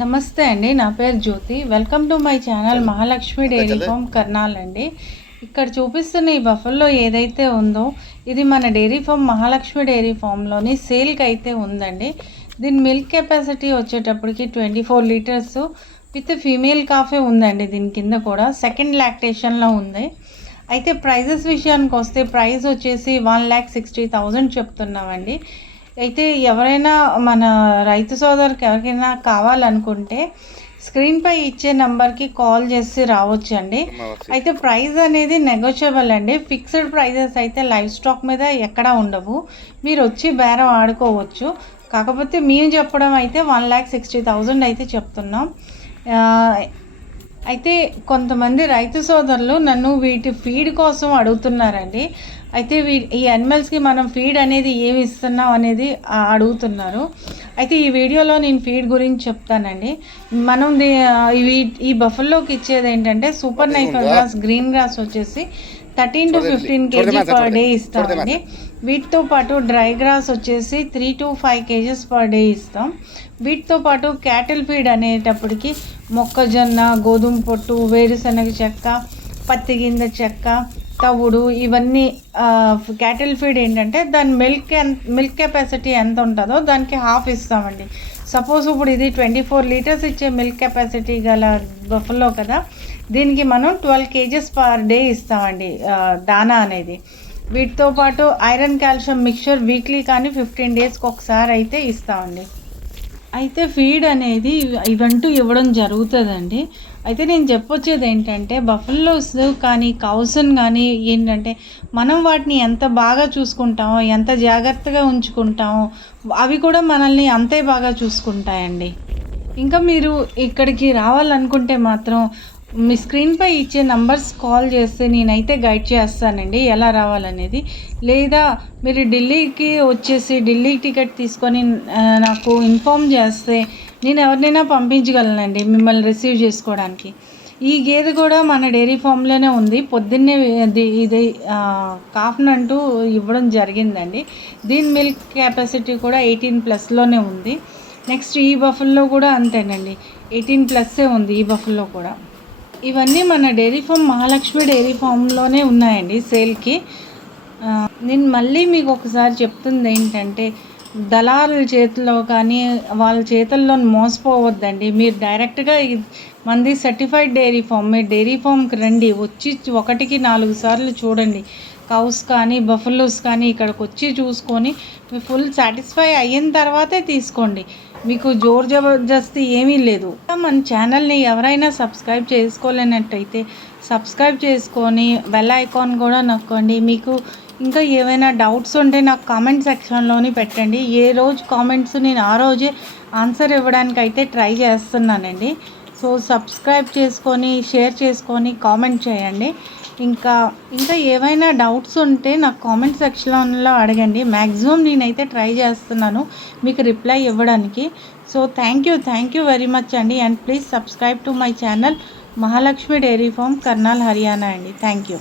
నమస్తే అండి. నా పేరు Jyoti. Welcome to my channel Mahalakshmi dairy farm Karnal అండి. ఇక్కడ చూపిస్తున్న ఈ బఫల్లో ఏదైతే ఉందో ఇది మన డైరీ ఫామ్ మహాలక్ష్మి డైరీ ఫామ్లోని సేల్కి అయితే ఉందండి. దీని మిల్క్ కెపాసిటీ వచ్చేటప్పటికి 24 లీటర్స్ విత్ ఫీమేల్ కాఫే ఉందండి. దీని కింద కూడా సెకండ్ లాక్టేషన్లో ఉంది. అయితే ప్రైజెస్ విషయానికి వస్తే ప్రైస్ వచ్చేసి 1,60,000 చెప్తున్నామండి. అయితే ఎవరైనా మన రైతు సోదరుకి ఎవరికైనా కావాలనుకుంటే స్క్రీన్పై ఇచ్చే నెంబర్కి కాల్ చేసి రావచ్చండి. అయితే ప్రైస్ అనేది నెగోషియబుల్ అండి. ఫిక్స్డ్ ప్రైజెస్ అయితే లైవ్ స్టాక్ మీద ఎక్కడా ఉండవు. మీరు వచ్చి బేరం ఆడుకోవచ్చు. కాకపోతే మేము చెప్పడం అయితే 1,60,000 అయితే చెప్తున్నాం. అయితే కొంతమంది రైతు సోదరులు నన్ను వీటి ఫీడ్ కోసం అడుగుతున్నారండి. అయితే ఈ యానిమల్స్కి మనం ఫీడ్ అనేది ఏమి ఇస్తున్నాం అనేది అడుగుతున్నారు. అయితే ఈ వీడియోలో నేను ఫీడ్ గురించి చెప్తానండి. మనం ఈ బఫల్లోకి ఇచ్చేది ఏంటంటే సూపర్ నైఫర్ గ్రాస్, గ్రీన్ గ్రాస్ వచ్చేసి 13 to 15 kg పర్ డే ఇస్తామండి. వీటితో పాటు డ్రై గ్రాస్ వచ్చేసి 3 to 5 kgs పర్ డే ఇస్తాం. వీటితో పాటు క్యాటిల్ ఫీడ్ అనేటప్పటికి మొక్కజొన్న, గోధుమ పొట్టు, వేరుశనగ చెక్క, పత్తి గింజ చెక్క, తవుడు ఇవన్నీ క్యాటిల్ ఫీడ్ ఏంటంటే దాని మిల్క్ కెపాసిటీ ఎంత ఉంటుందో దానికి హాఫ్ ఇస్తామండి. సపోజ్ ఇప్పుడు ఇది 24 లీటర్స్ ఇచ్చే మిల్క్ కెపాసిటీ గల బఫల్లో కదా, దీనికి మనం 12 kgs పర్ డే ఇస్తామండి దానా అనేది. వీటితో పాటు ఐరన్ కాల్షియం మిక్చర్ వీక్లీ కానీ 15 డేస్కి ఒకసారి అయితే ఇస్తామండి. అయితే ఫీడ్ అనేది ఇవంటూ ఇవ్వడం జరుగుతుందండి. అయితే నేను చెప్పొచ్చేది ఏంటంటే బఫెల్లోస్ కానీ కౌసన్ కానీ ఏంటంటే మనం వాటిని ఎంత బాగా చూసుకుంటామో, ఎంత జాగ్రత్తగా ఉంచుకుంటామో అవి కూడా మనల్ని అంతే బాగా చూసుకుంటాయండి. ఇంకా మీరు ఇక్కడికి రావాలనుకుంటే మాత్రం మీ స్క్రీన్పై ఇచ్చే నంబర్స్ కాల్ చేస్తే నేనైతే గైడ్ చేస్తానండి ఎలా రావాలనేది. లేదా మీరు ఢిల్లీకి వచ్చేసి ఢిల్లీ టికెట్ తీసుకొని నాకు ఇన్ఫామ్ చేస్తే నేను ఎవరినైనా పంపించగలనండి మిమ్మల్ని రిసీవ్ చేసుకోవడానికి. ఈ గేదె కూడా మన డైరీ ఫామ్లోనే ఉంది. పొద్దున్నే ఇది కాఫ్నంటూ ఇవ్వడం జరిగిందండి. దీని మిల్క్ కెపాసిటీ కూడా 18+ ఉంది. నెక్స్ట్ ఈ బఫల్లో కూడా అంతేనండి, 18+ ఉంది ఈ బఫల్లో కూడా. ఇవన్నీ మన డైరీ ఫామ్ మహాలక్ష్మి డైరీ ఫామ్లోనే ఉన్నాయండి సేల్కి. నేను మళ్ళీ మీకు ఒకసారి చెప్తుంది ఏంటంటే దళారుల చేతిలో కానీ వాళ్ళ చేతుల్లో మోసపోవద్దండి. మీరు డైరెక్ట్గా మంది సర్టిఫైడ్ డైరీ ఫామ్, మీరు డైరీ ఫామ్కి రండి, వచ్చి 1-4 సార్లు చూడండి. కౌస్ కానీ బఫెలోస్ కానీ ఇక్కడికి వచ్చి చూసుకొని మీరు ఫుల్ సాటిస్ఫై అయిన తర్వాతే తీసుకోండి. మీకు జోర్ జబర్దస్తి ఏమీ లేదు. మన ఛానల్ని ఎవరైనా సబ్స్క్రైబ్ చేసుకోలేనట్టయితే సబ్స్క్రైబ్ చేసుకొని బెల్ ఐకాన్ కూడా నొక్కండి. మీకు ఇంకా ఏమైనా డౌట్స్ ఉంటే నాకు కామెంట్ సెక్షన్లోని పెట్టండి. ఏ రోజు కామెంట్స్ నేను ఆ రోజే ఆన్సర్ ఇవ్వడానికి అయితే ట్రై చేస్తున్నానండి. సో సబ్స్క్రైబ్ చేసుకొని షేర్ చేసుకొని కామెంట్ చేయండి. ఇంకా ఏవైనా డౌట్స్ ఉంటే నాకు కామెంట్ సెక్షన్లో అడగండి. మ్యాక్సిమం నేనైతే ట్రై చేస్తున్నాను మీకు రిప్లై ఇవ్వడానికి. So thank you very much అండి. And please subscribe to my channel Mahalakshmi dairy farm Karnal, Haryana అండి. Thank you.